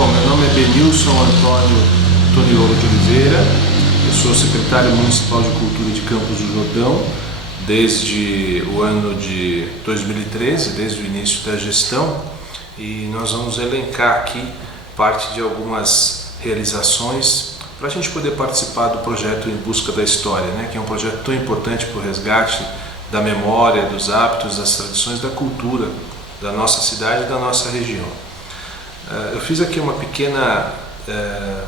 Bom, meu nome é Benilson Antônio Toniolo de Oliveira, eu sou secretário municipal de Cultura de Campos do Jordão desde o ano de 2013, desde o início da gestão, e nós vamos elencar aqui parte de algumas realizações para a gente poder participar do projeto Em Busca da História, né, que é um projeto tão importante para o resgate da memória, dos hábitos, das tradições, da cultura da nossa cidade e da nossa região. Eu fiz aqui uma pequena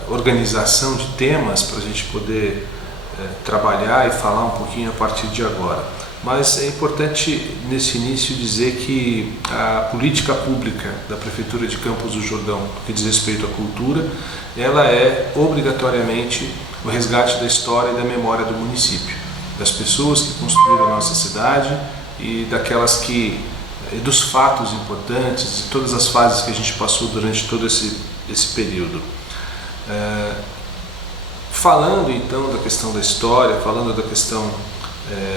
organização de temas para a gente poder trabalhar e falar um pouquinho a partir de agora. Mas é importante nesse início dizer que a política pública da Prefeitura de Campos do Jordão, no que diz respeito à cultura, ela é obrigatoriamente o resgate da história e da memória do município, das pessoas que construíram a nossa cidade e dos fatos importantes, de todas as fases que a gente passou durante todo esse período. Falando então da questão da história, falando da questão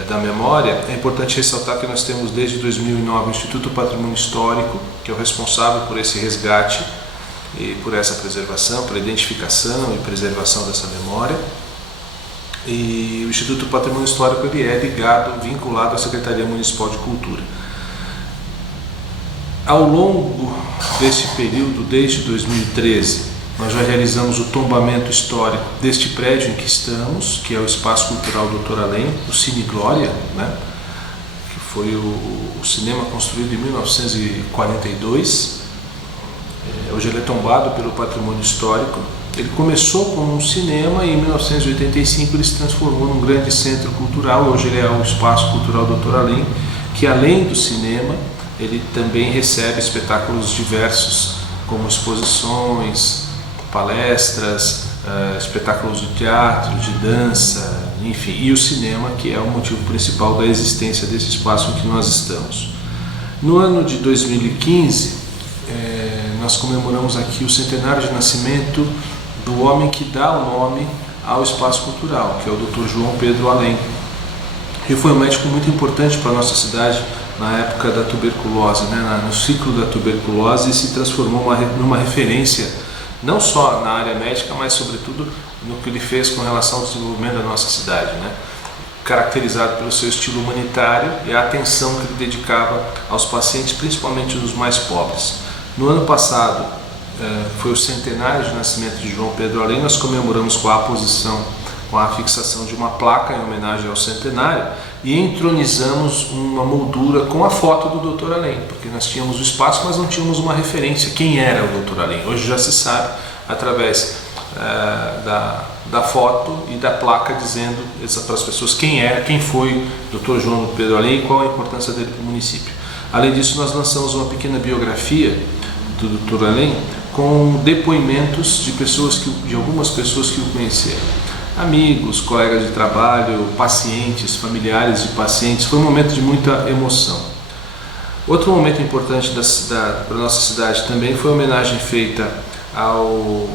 da memória, é importante ressaltar que nós temos desde 2009 o Instituto Patrimônio Histórico, que é o responsável por esse resgate e por essa preservação, pela identificação e preservação dessa memória. E o Instituto Patrimônio Histórico ele é vinculado à Secretaria Municipal de Cultura. Ao longo desse período, desde 2013, nós já realizamos o tombamento histórico deste prédio em que estamos, que é o Espaço Cultural Doutor Além, o Cine Glória, né? Que foi o cinema construído em 1942. Hoje ele é tombado pelo patrimônio histórico. Ele começou como um cinema e em 1985 ele se transformou num grande centro cultural. Hoje ele é o Espaço Cultural Doutor Além, que além do cinema, ele também recebe espetáculos diversos, como exposições, palestras, espetáculos de teatro, de dança, enfim, e o cinema, que é o motivo principal da existência desse espaço em que nós estamos. No ano de 2015, nós comemoramos aqui o centenário de nascimento do homem que dá o nome ao espaço cultural, que é o Dr. João Pedro Além. Ele foi um médico muito importante para a nossa cidade na época da tuberculose, né, no ciclo da tuberculose, e se transformou numa referência não só na área médica, mas sobretudo no que ele fez com relação ao desenvolvimento da nossa cidade, né, caracterizado pelo seu estilo humanitário e a atenção que ele dedicava aos pacientes, principalmente os mais pobres. No ano passado foi o centenário de nascimento de João Pedro Além. Nós comemoramos com a fixação de uma placa em homenagem ao centenário e entronizamos uma moldura com a foto do Dr. Além, porque nós tínhamos o espaço, mas não tínhamos uma referência, quem era o Dr. Além. Hoje já se sabe através da foto e da placa dizendo para as pessoas quem foi Dr. João Pedro Além e qual a importância dele para o município. Além disso, nós lançamos uma pequena biografia do Dr. Além com depoimentos de algumas pessoas que o conheceram. Amigos, colegas de trabalho, pacientes, familiares de pacientes. Foi um momento de muita emoção. Outro momento importante para a nossa cidade também foi a homenagem feita ao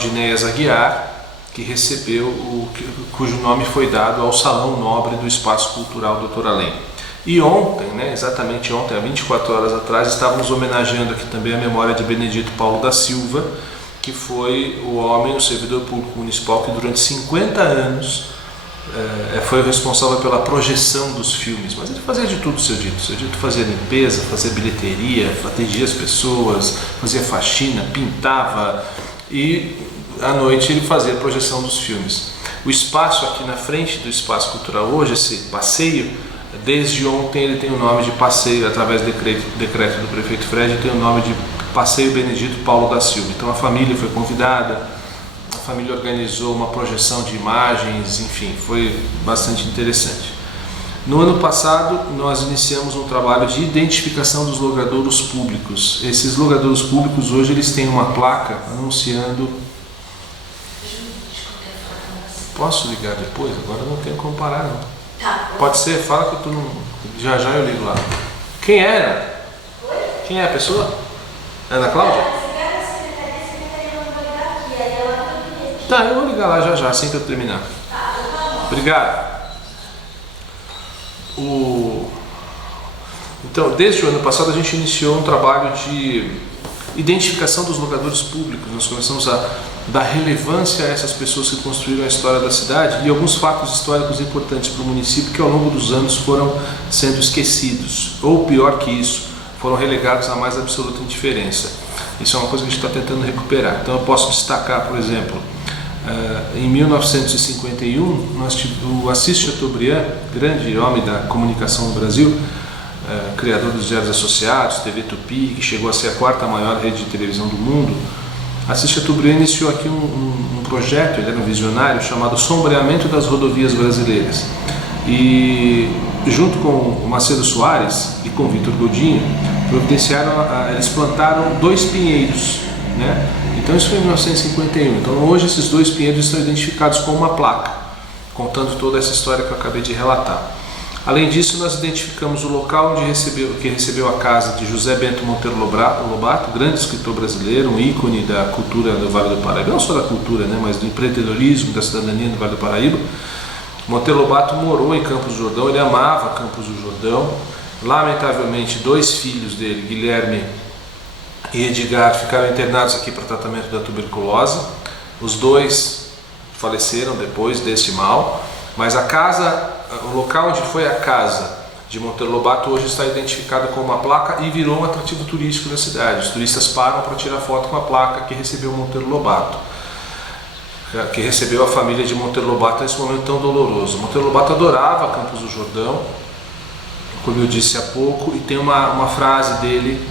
Dinéas Aguiar, que recebeu cujo nome foi dado ao Salão Nobre do Espaço Cultural Dr. Além. E ontem, exatamente ontem, há 24 horas atrás, estávamos homenageando aqui também a memória de Benedito Paulo da Silva, que foi o servidor público municipal que durante 50 anos foi o responsável pela projeção dos filmes, mas ele fazia de tudo, seu Dito. Seu Dito fazia limpeza, fazia bilheteria, atendia as pessoas, fazia faxina, pintava e à noite ele fazia a projeção dos filmes. O espaço aqui na frente do Espaço Cultural hoje, esse passeio, desde ontem ele tem o nome de passeio, através do decreto do prefeito Fred, tem o nome de Passeio Benedito Paulo da Silva. Então a família foi convidada, a família organizou uma projeção de imagens, enfim, foi bastante interessante. No ano passado nós iniciamos um trabalho de identificação dos logradouros públicos. Esses logradouros públicos hoje eles têm uma placa anunciando... Posso ligar depois? Agora não tenho como parar não. Pode ser? Fala que eu tô já eu ligo lá. Quem era? Quem é a pessoa? Ana Cláudia? Tá, eu vou ligar lá já, assim que eu terminar. Obrigado. Então, desde o ano passado a gente iniciou um trabalho de identificação dos locadores públicos. Nós começamos a dar relevância a essas pessoas que construíram a história da cidade e alguns fatos históricos importantes para o município que ao longo dos anos foram sendo esquecidos, ou pior que isso, foram relegados à mais absoluta indiferença. Isso é uma coisa que a gente está tentando recuperar. Então eu posso destacar, por exemplo, em 1951, o Assis Chateaubriand, grande homem da comunicação no Brasil, criador dos Diários Associados, TV Tupi, que chegou a ser a 4ª maior rede de televisão do mundo. Assis Chateaubriand iniciou aqui um projeto, ele era um visionário, chamado Sombreamento das Rodovias Brasileiras. E junto com o Macedo Soares e com o Vitor Godinho, eles plantaram 2 pinheiros, né? Então isso foi em 1951. Então hoje esses 2 pinheiros estão identificados com uma placa, contando toda essa história que eu acabei de relatar. Além disso, nós identificamos o local onde recebeu a casa de José Bento Monteiro Lobato, grande escritor brasileiro, um ícone da cultura do Vale do Paraíba, não só da cultura, né, mas do empreendedorismo, da cidadania do Vale do Paraíba. Monteiro Lobato morou em Campos do Jordão, ele amava Campos do Jordão. Lamentavelmente, 2 filhos dele, Guilherme e Edgar, ficaram internados aqui para tratamento da tuberculose. Os 2 faleceram depois desse mal, mas o local onde foi a casa de Monteiro Lobato hoje está identificado com uma placa e virou um atrativo turístico da cidade. Os turistas param para tirar foto com a placa que recebeu Monteiro Lobato, que recebeu a família de Monteiro Lobato nesse momento tão doloroso. Monteiro Lobato adorava Campos do Jordão, como eu disse há pouco, e tem uma frase dele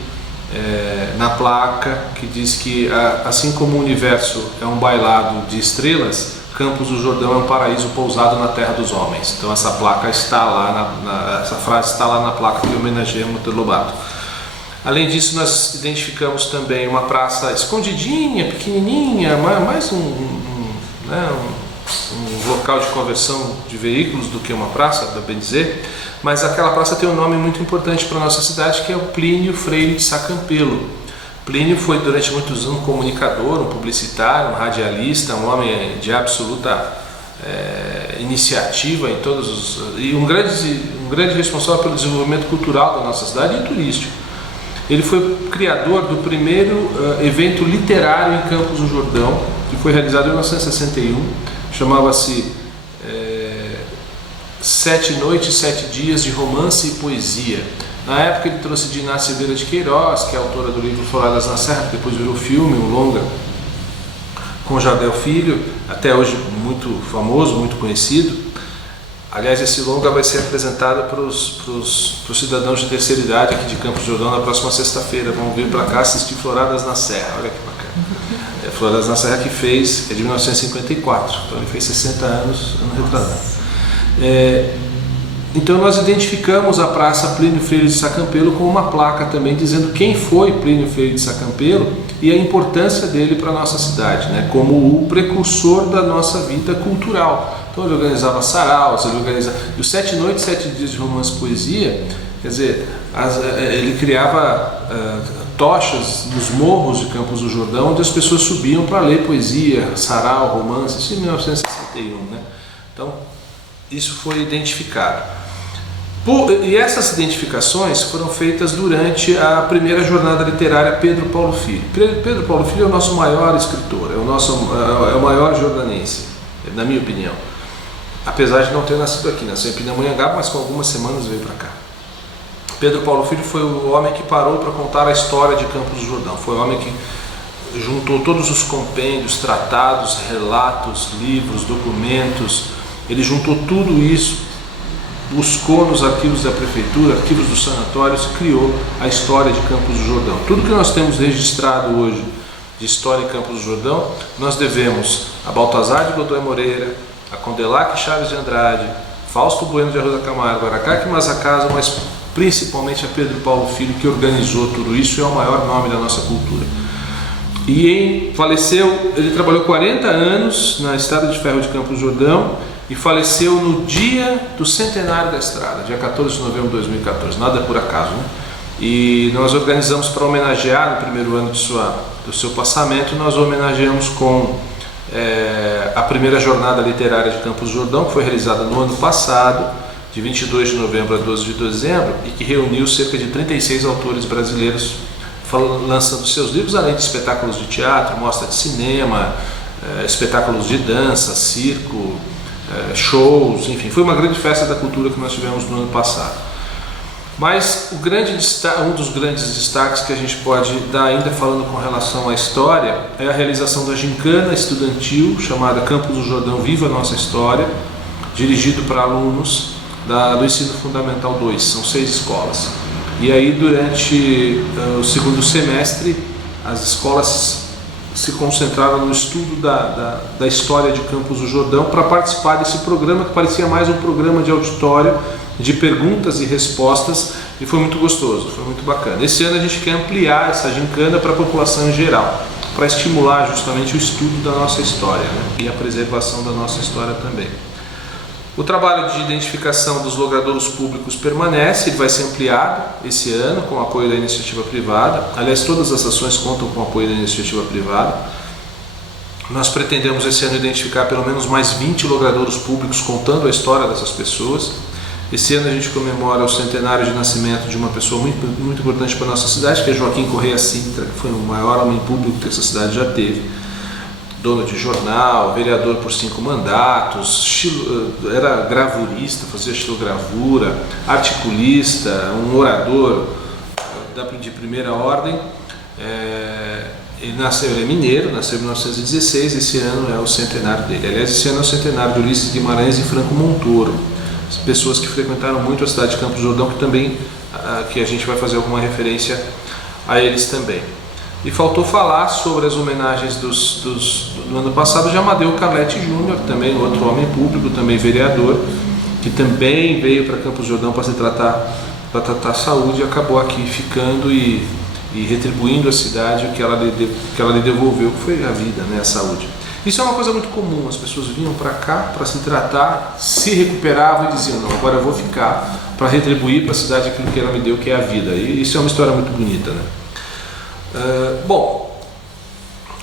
na placa que diz que assim como o universo é um bailado de estrelas, Campos do Jordão é um paraíso pousado na terra dos homens. Então essa placa está lá, essa frase está lá na placa que homenageia Monteiro Lobato. Além disso, nós identificamos também uma praça escondidinha, pequenininha, mais um local de conversão de veículos do que uma praça, dá bem dizer, mas aquela praça tem um nome muito importante para a nossa cidade, que é o Plínio Freire de Saccampelo. Plínio foi durante muitos anos um comunicador, um publicitário, um radialista, um homem de absoluta iniciativa em e um grande responsável pelo desenvolvimento cultural da nossa cidade e turístico. Ele foi o criador do primeiro evento literário em Campos do Jordão, que foi realizado em 1961, chamava-se 7 noites, 7 dias de romance e poesia. Na época ele trouxe Diná Silveira de Queiroz, que é autora do livro Floradas na Serra, que depois virou filme, um longa, com Jardel Filho, até hoje muito famoso, muito conhecido. Aliás, esse longa vai ser apresentado para os cidadãos de terceira idade aqui de Campos do Jordão na próxima sexta-feira. Vão vir para cá assistir Floradas na Serra, olha que bacana. Floradas na Serra que é de 1954, então ele fez 60 anos, ano retrasado. Então nós identificamos a Praça Plínio Freire de Saccampelo com uma placa também dizendo quem foi Plínio Freire de Saccampelo e a importância dele para a nossa cidade, né, como o precursor da nossa vida cultural. Então ele organizava saraus, e os 7 noites, 7 dias de romance e poesia, quer dizer, ele criava tochas nos morros de Campos do Jordão, onde as pessoas subiam para ler poesia, sarau, romance, isso em 1961, né? Então isso foi identificado. E essas identificações foram feitas durante a primeira jornada literária Pedro Paulo Filho. Pedro Paulo Filho é o nosso maior escritor, é o maior jordanense, na minha opinião. Apesar de não ter nascido aqui, nasceu em Pindamonhangaba, mas com algumas semanas veio para cá. Pedro Paulo Filho foi o homem que parou para contar a história de Campos do Jordão. Foi o homem que juntou todos os compêndios, tratados, relatos, livros, documentos. Ele juntou tudo isso, buscou nos arquivos da prefeitura, arquivos dos sanatórios e criou a história de Campos do Jordão. Tudo que nós temos registrado hoje de história em Campos do Jordão, nós devemos a Baltazar de Godoy Moreira, a Condelac Chaves de Andrade, Fausto Bueno de Arruda Camargo, Aracaki Mazzacasa, mas principalmente a Pedro Paulo Filho, que organizou tudo isso e é o maior nome da nossa cultura. Faleceu, ele trabalhou 40 anos na Estrada de Ferro de Campos do Jordão e faleceu no dia do centenário da estrada, dia 14 de novembro de 2014, nada por acaso, né? E nós organizamos para homenagear, no primeiro ano do seu passamento, nós homenageamos com a primeira jornada literária de Campos do Jordão, que foi realizada no ano passado, de 22 de novembro a 12 de dezembro, e que reuniu cerca de 36 autores brasileiros lançando seus livros, além de espetáculos de teatro, mostra de cinema, espetáculos de dança, circo, shows, enfim, foi uma grande festa da cultura que nós tivemos no ano passado. Mas um dos grandes destaques que a gente pode dar ainda falando com relação à história é a realização da gincana estudantil chamada Campos do Jordão Viva a Nossa História, dirigido para alunos do Ensino Fundamental 2, são 6 escolas. E aí durante o segundo semestre as escolas se concentraram no estudo da história de Campos do Jordão para participar desse programa que parecia mais um programa de auditório, de perguntas e respostas, e foi muito gostoso, foi muito bacana. Esse ano a gente quer ampliar essa gincana para a população em geral, para estimular justamente o estudo da nossa história, né? E a preservação da nossa história também. O trabalho de identificação dos logradouros públicos permanece, ele vai ser ampliado esse ano com o apoio da iniciativa privada. Aliás, todas as ações contam com o apoio da iniciativa privada. Nós pretendemos esse ano identificar pelo menos mais 20 logradouros públicos contando a história dessas pessoas. Esse ano a gente comemora o centenário de nascimento de uma pessoa muito, muito importante para a nossa cidade, que é Joaquim Correia Sintra, que foi o maior homem público que essa cidade já teve. Dono de jornal, vereador por 5 mandatos, era gravurista, fazia estilogravura, articulista, um orador de primeira ordem. Ele é mineiro, nasceu em 1916, esse ano é o centenário dele. Aliás, esse ano é o centenário de Ulisses Guimarães e Franco Montoro, pessoas que frequentaram muito a cidade de Campos do Jordão, que a gente vai fazer alguma referência a eles também. E faltou falar sobre as homenagens do ano passado de Amadeu Carletti Júnior, também outro homem público, também vereador, que também veio para Campos do Jordão para tratar a saúde e acabou aqui ficando e retribuindo à cidade o que ela lhe devolveu, que foi a vida, né, a saúde. Isso é uma coisa muito comum, as pessoas vinham para cá para se tratar, se recuperavam e diziam, não, agora eu vou ficar para retribuir para a cidade aquilo que ela me deu, que é a vida. E isso é uma história muito bonita, né? Bom,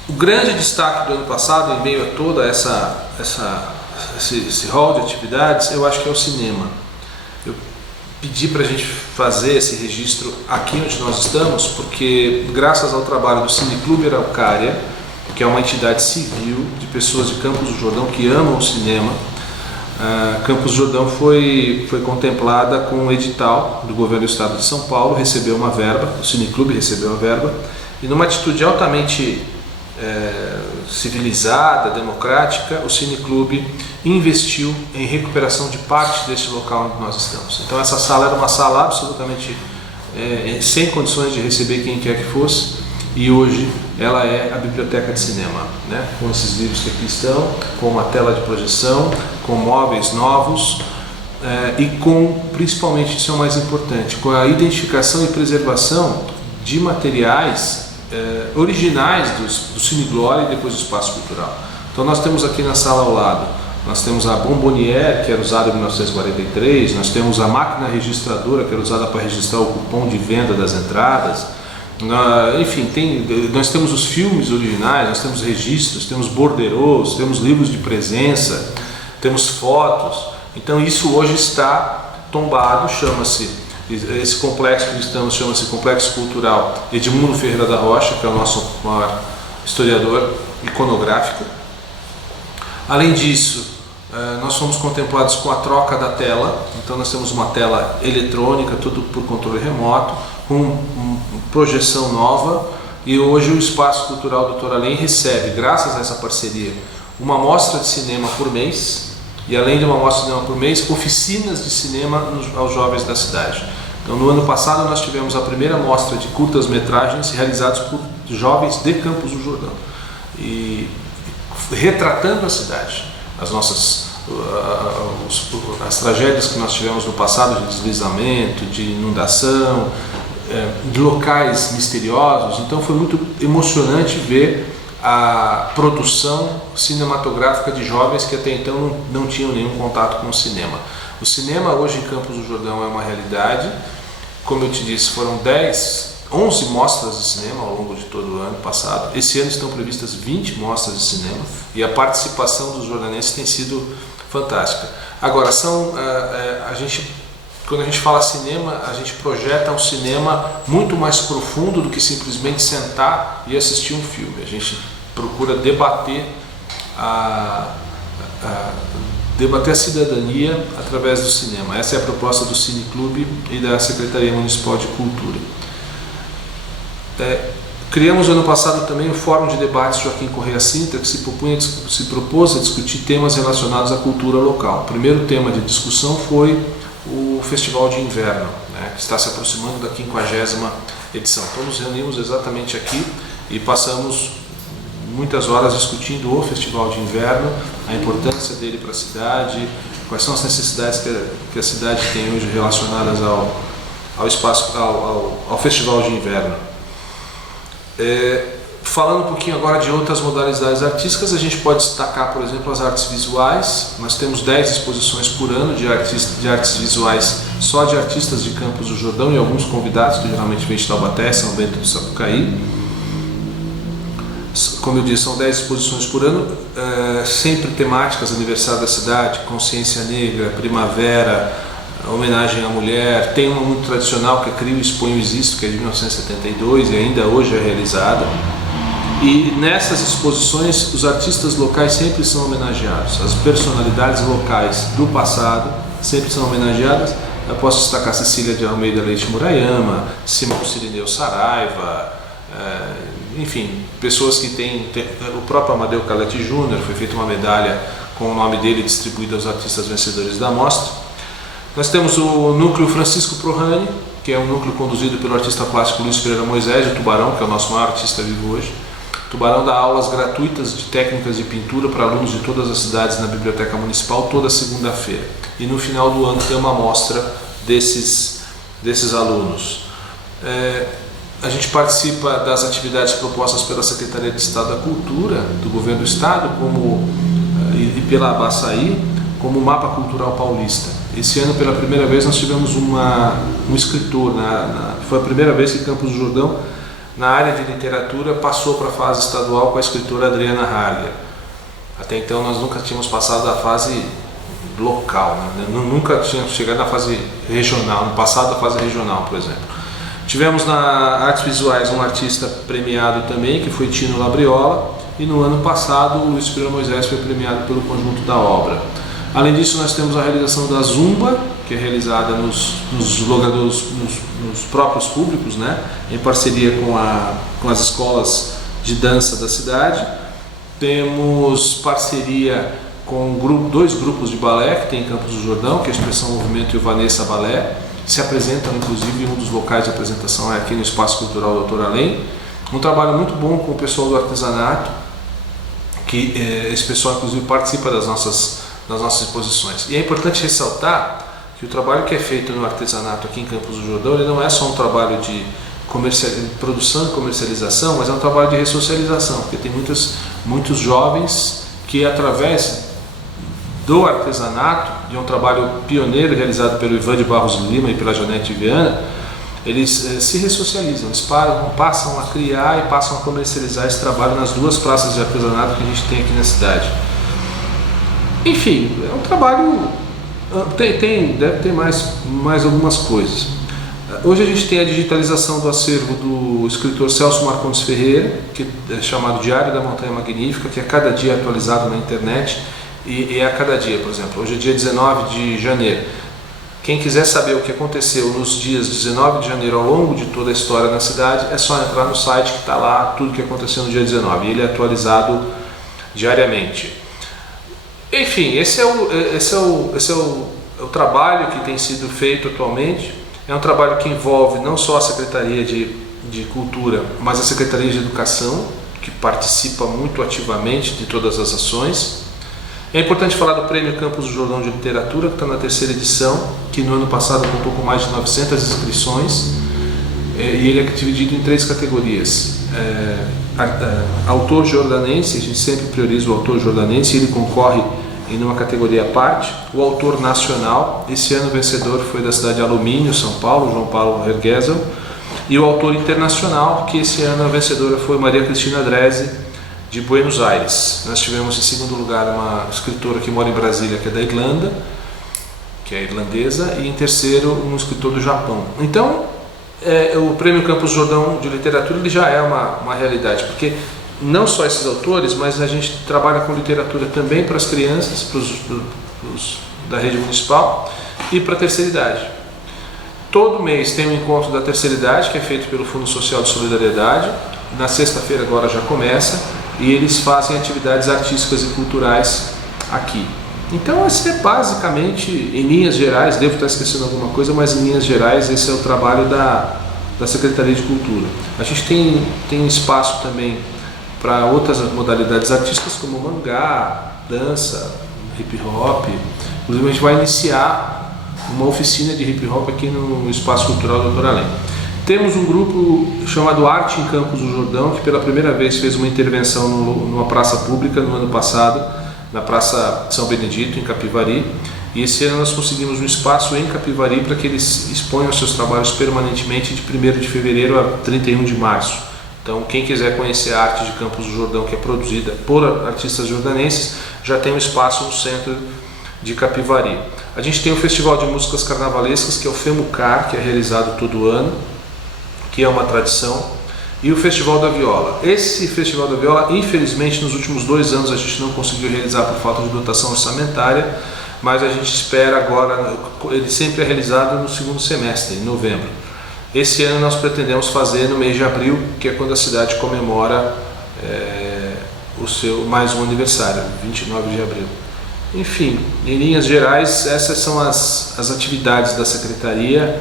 o grande destaque do ano passado, em meio a toda esse rol de atividades, eu acho que é o cinema. Eu pedi para a gente fazer esse registro aqui onde nós estamos, porque graças ao trabalho do Cineclube Araucária, que é uma entidade civil de pessoas de Campos do Jordão que amam o cinema, Campos do Jordão foi contemplada com um edital do governo do estado de São Paulo, recebeu uma verba, o Cineclube recebeu a verba, e numa atitude altamente civilizada, democrática, o Cineclube investiu em recuperação de parte desse local onde nós estamos. Então essa sala era uma sala absolutamente sem condições de receber quem quer que fosse, e hoje ela é a biblioteca de cinema, né? Com esses livros que aqui estão, com uma tela de projeção, com móveis novos e com, principalmente, isso é o mais importante, com a identificação e preservação de materiais originais do Cine Glória e depois do Espaço Cultural. Então nós temos aqui na sala ao lado, nós temos a Bomboniere, que era usada em 1943, nós temos a máquina registradora, que era usada para registrar o cupom de venda das entradas. Enfim, nós temos os filmes originais, nós temos registros, temos bordereaux, temos livros de presença, temos fotos. Então isso hoje está tombado, esse complexo que estamos chama-se Complexo Cultural Edmundo Ferreira da Rocha, que é o nosso maior historiador iconográfico. Além disso, nós fomos contemplados com a troca da tela, então nós temos uma tela eletrônica, tudo por controle remoto, com projeção nova, e hoje o Espaço Cultural Dr. Além recebe, graças a essa parceria, uma mostra de cinema por mês, e além de uma mostra de cinema por mês, oficinas de cinema aos jovens da cidade. Então no ano passado nós tivemos a primeira mostra de curtas-metragens realizadas por jovens de Campos do Jordão, e retratando a cidade, as tragédias que nós tivemos no passado de deslizamento, de inundação, de locais misteriosos. Então foi muito emocionante ver a produção cinematográfica de jovens que até então não tinham nenhum contato com o cinema. O cinema hoje em Campos do Jordão é uma realidade. Como eu te disse, foram 11 mostras de cinema ao longo de todo o ano passado. Esse ano estão previstas 20 mostras de cinema e a participação dos jordanenses tem sido fantástica. Agora, a gente quando a gente fala cinema, a gente projeta um cinema muito mais profundo do que simplesmente sentar e assistir um filme. A gente procura debater a cidadania através do cinema. Essa é a proposta do Cine Clube e da Secretaria Municipal de Cultura. Criamos ano passado também o Fórum de Debates Joaquim Correia Sintra, que se propôs a discutir temas relacionados à cultura local. O primeiro tema de discussão foi o Festival de Inverno, né, que está se aproximando da 50ª edição. Então nos reunimos exatamente aqui e passamos muitas horas discutindo o Festival de Inverno, a importância dele para a cidade, quais são as necessidades que a cidade tem hoje relacionadas ao Festival de Inverno. Falando um pouquinho agora de outras modalidades artísticas, a gente pode destacar, por exemplo, as artes visuais. Nós temos 10 exposições por ano de artes visuais, só de artistas de Campos do Jordão e alguns convidados, que geralmente vêm de Taubaté, São Bento do Sapucaí. Como eu disse, são 10 exposições por ano, sempre temáticas: aniversário da cidade, consciência negra, primavera, homenagem à mulher. Tem uma muito tradicional que é Crio, Exponho, Existo, que é de 1972 e ainda hoje é realizada. E nessas exposições os artistas locais sempre são homenageados, as personalidades locais do passado sempre são homenageadas. Eu posso destacar Cecília de Almeida Leite Murayama, Simão Cirineu Saraiva, enfim, pessoas que têm o próprio Amadeu Calete Júnior, foi feita uma medalha com o nome dele distribuída aos artistas vencedores da mostra. Nós temos o Núcleo Francisco Prohani, que é um núcleo conduzido pelo artista plástico Luiz Pereira Moisés, o Tubarão, que é o nosso maior artista vivo hoje. O Tubarão dá aulas gratuitas de técnicas de pintura para alunos de todas as cidades na Biblioteca Municipal toda segunda-feira. E no final do ano tem uma amostra desses alunos. A gente participa das atividades propostas pela Secretaria de Estado da Cultura, do Governo do Estado, e pela Abaçaí, como Mapa Cultural Paulista. Esse ano, pela primeira vez, nós tivemos um escritor, foi a primeira vez que Campos do Jordão, na área de literatura, passou para a fase estadual com a escritora Adriana Harger. Até então nós nunca tínhamos passado da fase local, né? Nunca tínhamos chegado na fase regional, no passado da fase regional, por exemplo. Tivemos na Artes Visuais um artista premiado também, que foi Tino Labriola, e no ano passado o Luiz Pereira Moisés foi premiado pelo conjunto da obra. Além disso, nós temos a realização da Zumba, que é realizada nos próprios públicos, né, em parceria com as escolas de dança da cidade. Temos parceria com dois grupos de balé que tem em Campos do Jordão, que é a Expressão Movimento e o Vanessa Balé. Se apresentam, inclusive, um dos locais de apresentação é aqui no Espaço Cultural Dr. Além. Um trabalho muito bom com o pessoal do artesanato, que esse pessoal, inclusive, participa das nossas exposições. E é importante ressaltar que o trabalho que é feito no artesanato aqui em Campos do Jordão, ele não é só um trabalho de produção e comercialização, mas é um trabalho de ressocialização, porque tem muitos jovens que, através do artesanato, de um trabalho pioneiro realizado pelo Ivan de Barros Lima e pela Janete Viana, eles se ressocializam, eles passam a criar e passam a comercializar esse trabalho nas duas praças de artesanato que a gente tem aqui na cidade. Enfim, é um trabalho, deve ter mais algumas coisas. Hoje a gente tem a digitalização do acervo do escritor Celso Marcondes Ferreira, que é chamado Diário da Montanha Magnífica, que é cada dia atualizado na internet, e é a cada dia, por exemplo. Hoje é dia 19 de janeiro. Quem quiser saber o que aconteceu nos dias 19 de janeiro ao longo de toda a história na cidade, é só entrar no site que está lá tudo que aconteceu no dia 19, e ele é atualizado diariamente. Enfim, esse é o trabalho que tem sido feito atualmente. É um trabalho que envolve não só a Secretaria de Cultura, mas a Secretaria de Educação, que participa muito ativamente de todas as ações. É importante falar do Prêmio Campos do Jordão de Literatura, que está na 3ª edição, que no ano passado contou com mais de 900 inscrições, e ele é dividido em 3 categorias. Autor jordanense, a gente sempre prioriza o autor jordanense, ele concorre em uma categoria à parte. O autor nacional, esse ano o vencedor foi da cidade de Alumínio, São Paulo, João Paulo Hergesel. E o autor internacional, que esse ano a vencedora foi Maria Cristina Drese, de Buenos Aires. Nós tivemos em segundo lugar uma escritora que mora em Brasília, que é da Irlanda, que é irlandesa, e em terceiro um escritor do Japão. Então, o Prêmio Campos Jordão de Literatura ele já é uma realidade, porque não só esses autores, mas a gente trabalha com literatura também para as crianças, da rede municipal e para a terceira idade. Todo mês tem um encontro da terceira idade, que é feito pelo Fundo Social de Solidariedade. Na sexta-feira agora já começa, e eles fazem atividades artísticas e culturais aqui. Então esse é basicamente, em linhas gerais, devo estar esquecendo alguma coisa, mas em linhas gerais esse é o trabalho da Secretaria de Cultura. A gente tem espaço também para outras modalidades artísticas como mangá, dança, hip hop. Inclusive a gente vai iniciar uma oficina de hip hop aqui no Espaço Cultural Doutor Além. Temos um grupo chamado Arte em Campos do Jordão, que pela primeira vez fez uma intervenção numa praça pública no ano passado, na Praça São Benedito, em Capivari, e esse ano nós conseguimos um espaço em Capivari para que eles exponham seus trabalhos permanentemente de 1º de fevereiro a 31 de março. Então quem quiser conhecer a arte de Campos do Jordão, que é produzida por artistas jordanenses, já tem um espaço no centro de Capivari. A gente tem o Festival de Músicas Carnavalescas, que é o FEMUCAR, que é realizado todo ano, que é uma tradição, e o Festival da Viola. Esse Festival da Viola, infelizmente, nos últimos 2 anos a gente não conseguiu realizar por falta de dotação orçamentária, mas a gente espera agora, ele sempre é realizado no segundo semestre, em novembro. Esse ano nós pretendemos fazer no mês de abril, que é quando a cidade comemora o seu mais um aniversário, 29 de abril. Enfim, em linhas gerais, essas são as atividades da Secretaria,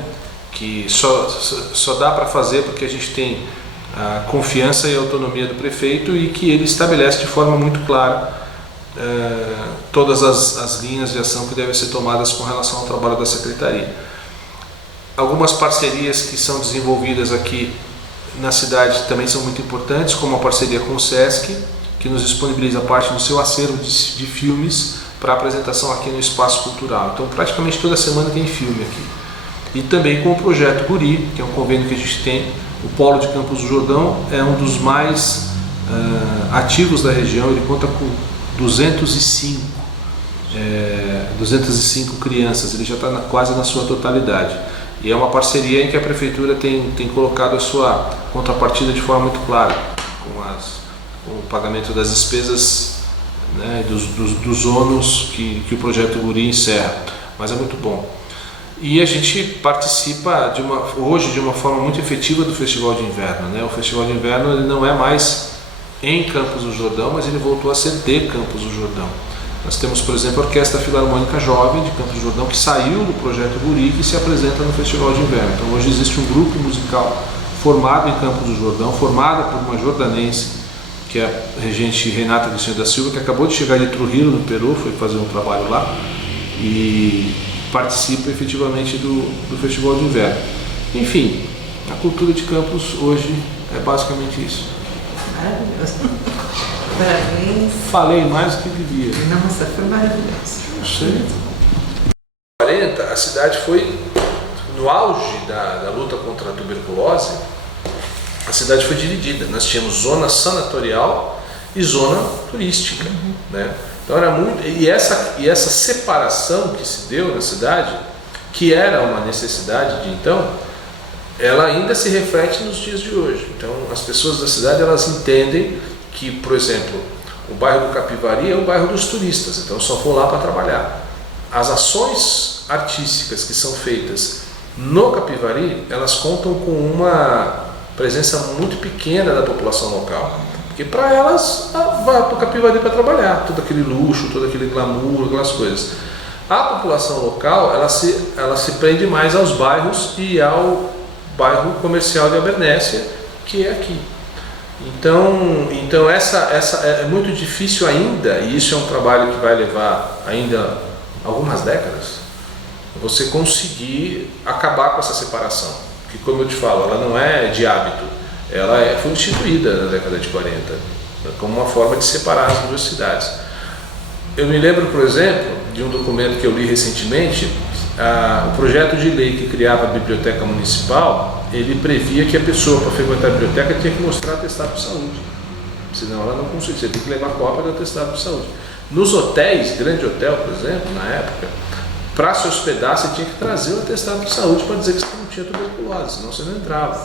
que só dá para fazer porque a gente tem a confiança e a autonomia do prefeito e que ele estabelece de forma muito clara todas as linhas de ação que devem ser tomadas com relação ao trabalho da Secretaria. Algumas parcerias que são desenvolvidas aqui na cidade também são muito importantes, como a parceria com o SESC, que nos disponibiliza parte do seu acervo de filmes para apresentação aqui no Espaço Cultural. Então praticamente toda semana tem filme aqui. E também com o Projeto Guri, que é um convênio que a gente tem. O Polo de Campos do Jordão é um dos mais ativos da região, ele conta com 205 crianças, ele já está quase na sua totalidade. E é uma parceria em que a Prefeitura tem colocado a sua contrapartida de forma muito clara, com o pagamento das despesas, né, dos ônus que o Projeto Guri encerra, mas é muito bom. E a gente participa hoje de uma forma muito efetiva do Festival de Inverno, né? O Festival de Inverno ele não é mais em Campos do Jordão, mas ele voltou a ser de Campos do Jordão. Nós temos, por exemplo, a Orquestra Filarmônica Jovem de Campos do Jordão, que saiu do Projeto Guri e se apresenta no Festival de Inverno. Então hoje existe um grupo musical formado em Campos do Jordão, formado por uma jordanense, que é a regente Renata Cristina da Silva, que acabou de chegar de Trujillo, no Peru, foi fazer um trabalho lá, e participa efetivamente do Festival de Inverno. Enfim, a cultura de Campos hoje é basicamente isso. Maravilhoso. Parabéns. Falei mais do que devia. Nossa, foi maravilhoso. Não sei. Em 40, a cidade foi, no auge da luta contra a tuberculose, a cidade foi dividida. Nós tínhamos zona sanatorial e zona turística, né? Então era muito, e essa separação que se deu na cidade, que era uma necessidade de então, ela ainda se reflete nos dias de hoje. Então as pessoas da cidade elas entendem que, por exemplo, o bairro do Capivari é o bairro dos turistas, então só vou lá para trabalhar. As ações artísticas que são feitas no Capivari, elas contam com uma presença muito pequena da população local. Porque para elas, vai para o Capivari para trabalhar, todo aquele luxo, todo aquele glamour, aquelas coisas. A população local, ela se prende mais aos bairros e ao bairro comercial de Abernéssia, que é aqui. Então essa é muito difícil ainda, e isso é um trabalho que vai levar ainda algumas décadas, você conseguir acabar com essa separação. Que, como eu te falo, ela não é de hábito. Ela foi instituída na década de 40 como uma forma de separar as duas cidades. Eu me lembro, por exemplo, de um documento que eu li recentemente, o projeto de lei que criava a biblioteca municipal, ele previa que a pessoa, para frequentar a biblioteca, tinha que mostrar atestado de saúde, senão ela não conseguia, você tem que levar cópia do atestado de saúde. Nos hotéis, Grande Hotel, por exemplo, na época, para se hospedar você tinha que trazer o atestado de saúde para dizer que você não tinha tuberculose, senão você não entrava.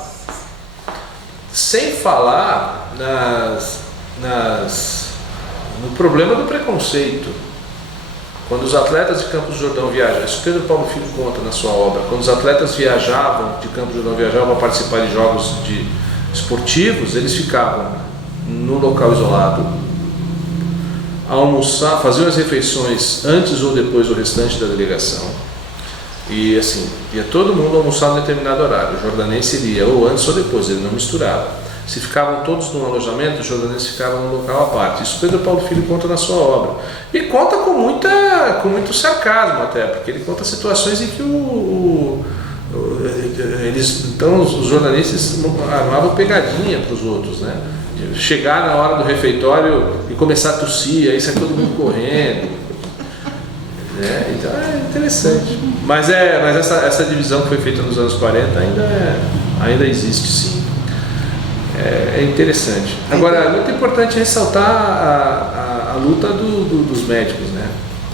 Sem falar no problema do preconceito. Quando os atletas de Campos do Jordão viajam, isso Pedro Paulo Filho conta na sua obra, quando os atletas viajavam de Campos do Jordão para participar de jogos esportivos, eles ficavam no local isolado, almoçar, faziam as refeições antes ou depois do restante da delegação, e assim, ia todo mundo almoçar em determinado horário. O jordanense iria ou antes ou depois, ele não misturava. Se ficavam todos num alojamento, os jordanenses ficavam num local à parte. Isso Pedro Paulo Filho conta na sua obra. E conta com muito sarcasmo até, porque ele conta situações em que os jordanenses armavam pegadinha para os outros, né? Chegar na hora do refeitório e começar a tossir, aí sai todo mundo correndo. Então é interessante. Mas essa divisão que foi feita nos anos 40 ainda existe, sim. É interessante. Agora, é muito importante ressaltar a luta dos médicos, né?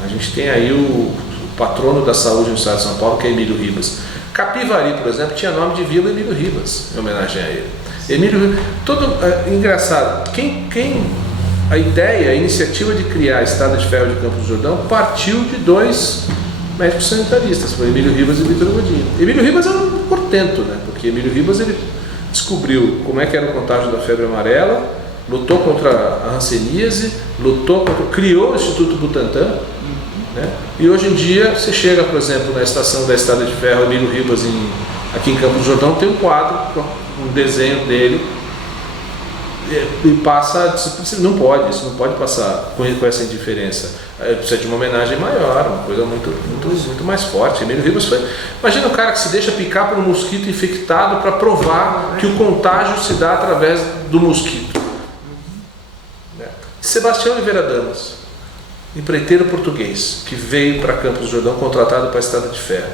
A gente tem aí o patrono da saúde no estado de São Paulo, que é Emílio Ribas. Capivari, por exemplo, tinha nome de Vila Emílio Ribas, em homenagem a ele. Emílio Ribas, engraçado, a ideia, a iniciativa de criar a Estrada de Ferro de Campos do Jordão partiu de dois médicos sanitaristas, foi Emílio Ribas e Vitor Godinho. Emílio Ribas era um portento, né? Porque Emílio Ribas ele descobriu como é que era o contágio da febre amarela, lutou contra a hanseníase, criou o Instituto Butantan, né? E hoje em dia você chega, por exemplo, na estação da Estrada de Ferro Emílio Ribas aqui em Campos do Jordão, tem um quadro, um desenho dele, e passa, isso não pode passar com essa indiferença. Precisa de uma homenagem maior, uma coisa muito mais forte. Emílio Ribas foi. Imagina o cara que se deixa picar por um mosquito infectado para provar que o contágio se dá através do mosquito. Sebastião Oliveira Damas, empreiteiro português, que veio para Campos do Jordão contratado para a Estrada de Ferro.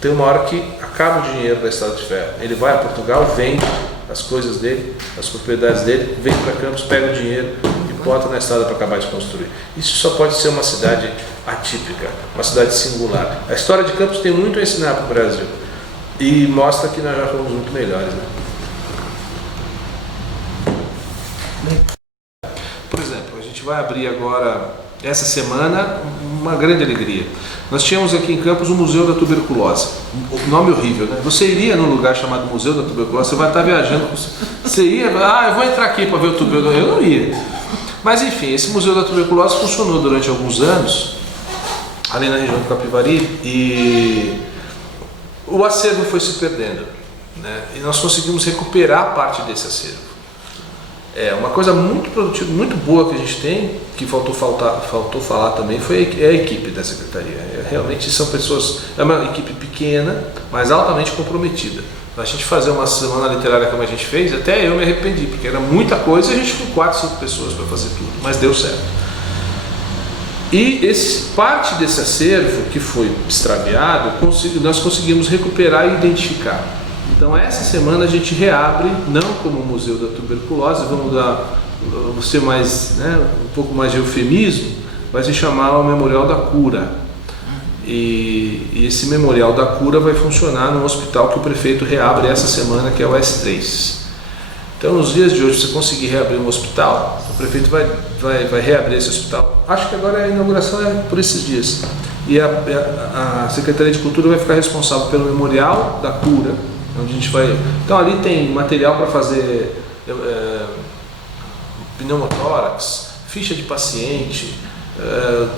Tem uma hora que acaba o dinheiro da Estrada de Ferro. Ele vai a Portugal, vende as coisas dele, as propriedades dele, vem para Campos, pega o dinheiro e bota na estrada para acabar de construir. Isso só pode ser uma cidade atípica, uma cidade singular. A história de Campos tem muito a ensinar para o Brasil e mostra que nós já fomos muito melhores, né? Por exemplo, a gente vai abrir agora, essa semana, uma grande alegria. Nós tínhamos aqui em Campos o Museu da Tuberculose. O nome horrível, né? Você iria num lugar chamado Museu da Tuberculose, você vai estar viajando, você ia, eu vou entrar aqui para ver o tuberculose. Eu não ia. Mas enfim, esse Museu da Tuberculose funcionou durante alguns anos, ali na região do Capivari, e o acervo foi se perdendo, né? E nós conseguimos recuperar parte desse acervo. Uma coisa muito produtiva, muito boa que a gente tem, que faltou falar também, foi a equipe da Secretaria. Realmente são pessoas, é uma equipe pequena, mas altamente comprometida. A gente fazer uma semana literária como a gente fez, até eu me arrependi, porque era muita coisa e a gente ficou 4, 5 pessoas para fazer tudo, mas deu certo. E parte desse acervo que foi extraviado, nós conseguimos recuperar e identificar. Então essa semana a gente reabre, não como o Museu da Tuberculose, vamos ser mais, um pouco mais de eufemismo, vai se chamar o Memorial da Cura. E esse Memorial da Cura vai funcionar no hospital que o prefeito reabre essa semana, que é o S3. Então nos dias de hoje, se você conseguir reabrir um hospital, o prefeito vai reabrir esse hospital. Acho que agora a inauguração é por esses dias. E a Secretaria de Cultura vai ficar responsável pelo Memorial da Cura, onde a gente vai. Então ali tem material para fazer pneumotórax, ficha de paciente,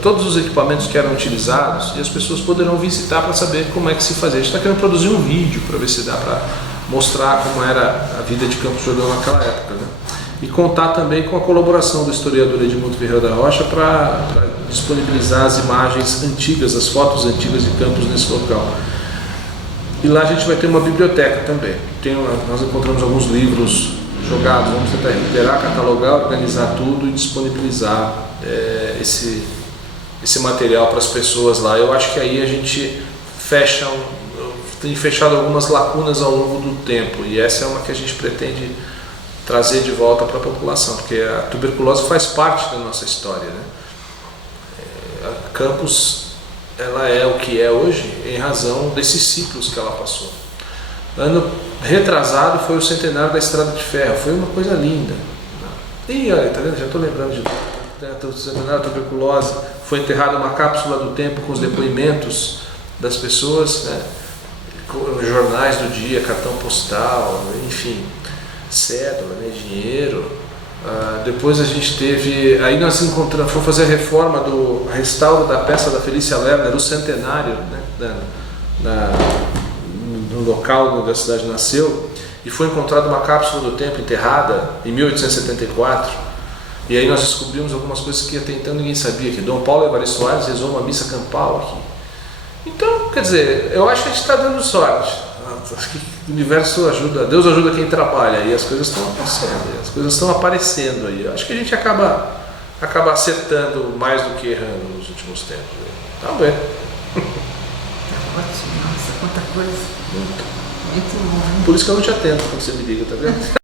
todos os equipamentos que eram utilizados, e as pessoas poderão visitar para saber como é que se fazia. A gente está querendo produzir um vídeo para ver se dá para mostrar como era a vida de Campos do Jordão naquela época, né? E contar também com a colaboração do historiador Edmundo Ferreira da Rocha para disponibilizar as imagens antigas, as fotos antigas de Campos nesse local. E lá a gente vai ter uma biblioteca também. Nós encontramos alguns livros jogados, vamos tentar recuperar, catalogar, organizar tudo e disponibilizar esse material para as pessoas lá. Eu acho que aí a gente tem fechado algumas lacunas ao longo do tempo, e essa é uma que a gente pretende trazer de volta para a população, porque a tuberculose faz parte da nossa história, né? Campos ela é o que é hoje em razão desses ciclos que ela passou. Ano retrasado foi o centenário da Estrada de Ferro, foi uma coisa linda. E olha, tá vendo? Já estou lembrando de o centenário da tuberculose, foi enterrada uma cápsula do tempo com os depoimentos das pessoas, né? Jornais do dia, cartão postal, enfim, cédula, né? Dinheiro. Depois a gente teve, aí nós encontramos, fomos fazer a reforma do restauro da peça da Felícia Lerner, o centenário, né? No local onde a cidade nasceu, e foi encontrada uma cápsula do tempo enterrada em 1874, e aí nós descobrimos algumas coisas que até então ninguém sabia, que Dom Paulo Evaristo Soares rezou uma missa campal aqui. Então, quer dizer, eu acho que a gente está dando sorte. Acho que o universo ajuda, Deus ajuda quem trabalha, e as coisas estão acontecendo, as coisas estão aparecendo aí. Eu acho que a gente acaba acertando mais do que errando nos últimos tempos. Tá bem. Ótimo, nossa, quanta coisa. Muito bom. Por isso que eu não te atendo quando você me liga, tá vendo?